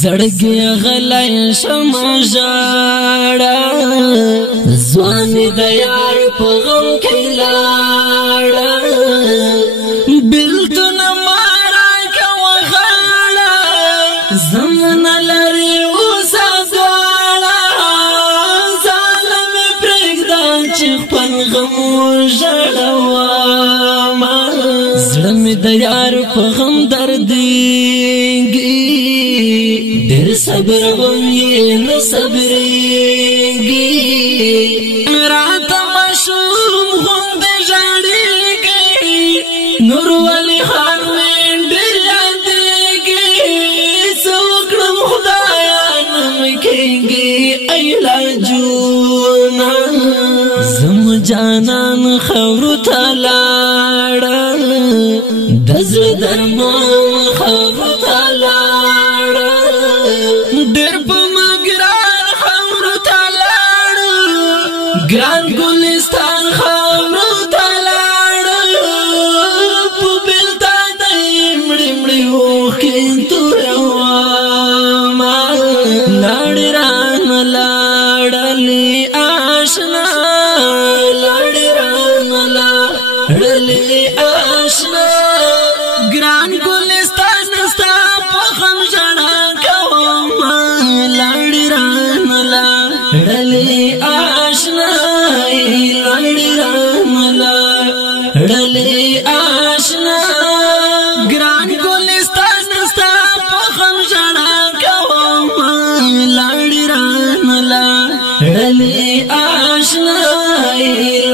زړګي غلای شم ژړا ځوان د یار په غم کې لاړه بلتون مارا کو غاړه زمن لري اوسه دواړه ظالم پرېږده چې خپل غم وژړومه زړه مې د یار په غم دردېږي ډېر صبر هم یې نه صبرېږي راته ماشوم غوندې ژړېږي نور ولي خان مې ډېر یادېږي څه وکړم خدایه نه مې کېږي علاجونه زم جانان خاورو ته لاړه د زړه درمان خاورو ته لاړه ډېر په ما ګران خاورو ته لاړه ګران ګلستان خاورو ته لاړه په بېلتا د مړې مړې اوښکې تویومه لاړې رانه لاړلې آشنا لاړې رانه لاړلې آشنا ګران ګلستان ستا په غم ژړا کومه لاړې رانه لاړلې آشنا لاړې رانه لاړلې آشنا ګران ګلستان ستا په غم ژړا کومه لاړې رانه لاړلې آشنا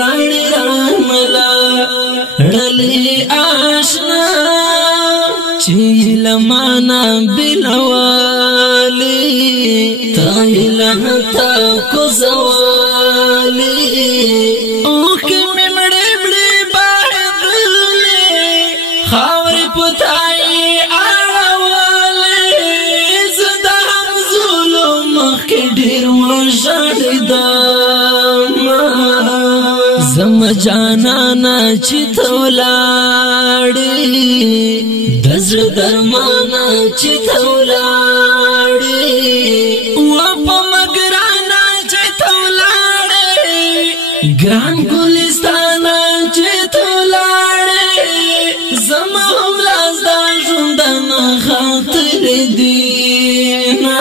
لاړې رانه لاړلې آشنا چې لمانا بلوالی تا لهتا کو زوالی اوکې مې مړې مړې باندې خاورې پتاي اړولې زدا هم ظلم مخکې ډېر وژړېدم زم جانانا چې ته ولاړې د زړه درمانا چې ته ولاړې و په مګرانا چې ته ولاړې ګران ګلستانا چې ته ولاړې زما هم لاس دا ژوندانه خاطرې دینه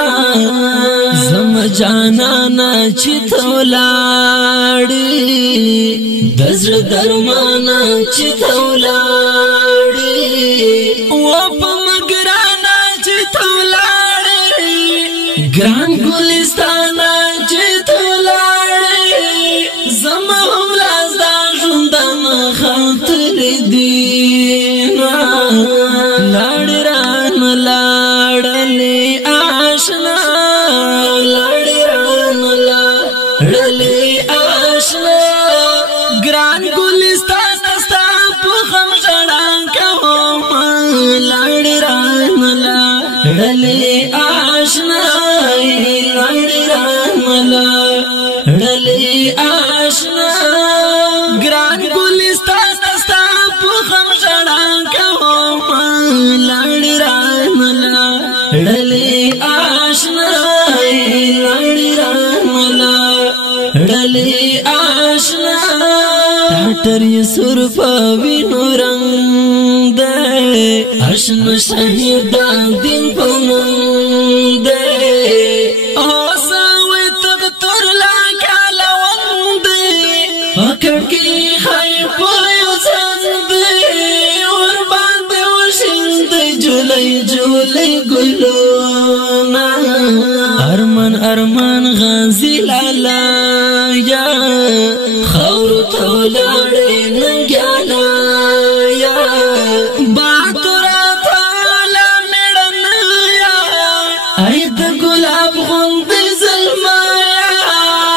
زم جانانا چې ته ولاړې د زړه درمانا چې ته ولاړې و په مګرانا چې ته ولاړې ګران ګلستانا چې ته ولاړې زما هم لاس دا ژوندانه خاطرې دینه لاړې رانه لاړلې آشنا لاړې رانه لاړلې آشنا ګران ګلستان ستا په غم ژړا کومه لاړې رانه لاړلې آشنا لاړې رانه لاړلې آشنا ګران ګلستان ستا په غم ژړا کومه لاړې رانه لاړلې آشنا لاړې رانه لاړلې آشنا ډاکټر یسور په وینو رنګ دی آشنا شهید دین په نوم دی اوسه وې تغتر لا کالوند دی پکړ کې خای په یو ځان دی ور باندې وشیند جولای جولای ګلونه ارمان ارمان غازی لالا یا خاورو ته ولاړې ننګیالا یا باتورا تالا مړن یا ای د ګلاب غوندې زلما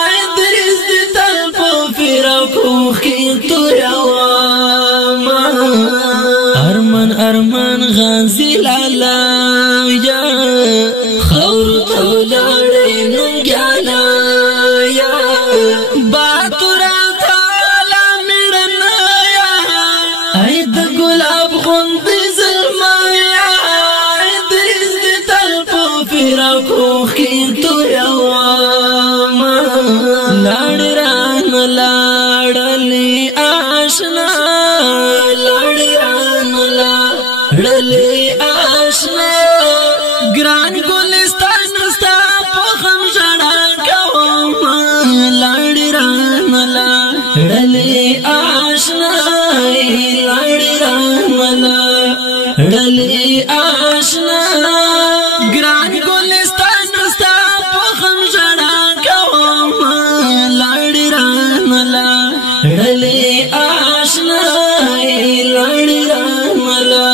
یا درز دې تل په فراقو کې تویومه ارمان ارمان غازی لالا یا خاورو ته ولاړې ننګیالا یا باتورا تالا مړن یا ای د ګلاب غوندې زلما یا درز دې تل په ډلې آشنا ګران ګلستان ستا په غم ژړا کوم لاړې رانلا ډلې آشنا لاړې رانلا ډلې آشنا ګران ګلستان ستا په غم ژړا کوم لاړې رانلا ډلې آشنا لاړې رانلا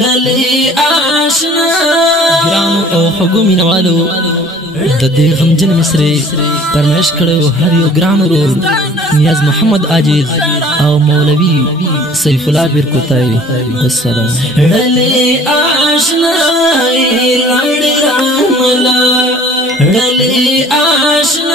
ډلې آشنا ګرانو او خوږو مینوالو د دې غمجن مصرې پرمش کړو هر یو ګران ورور نیاز محمد عاجز او مولوی سیف الله برکوتای والسلام ډلې آشنا لاړې رانلا ډلې آشنا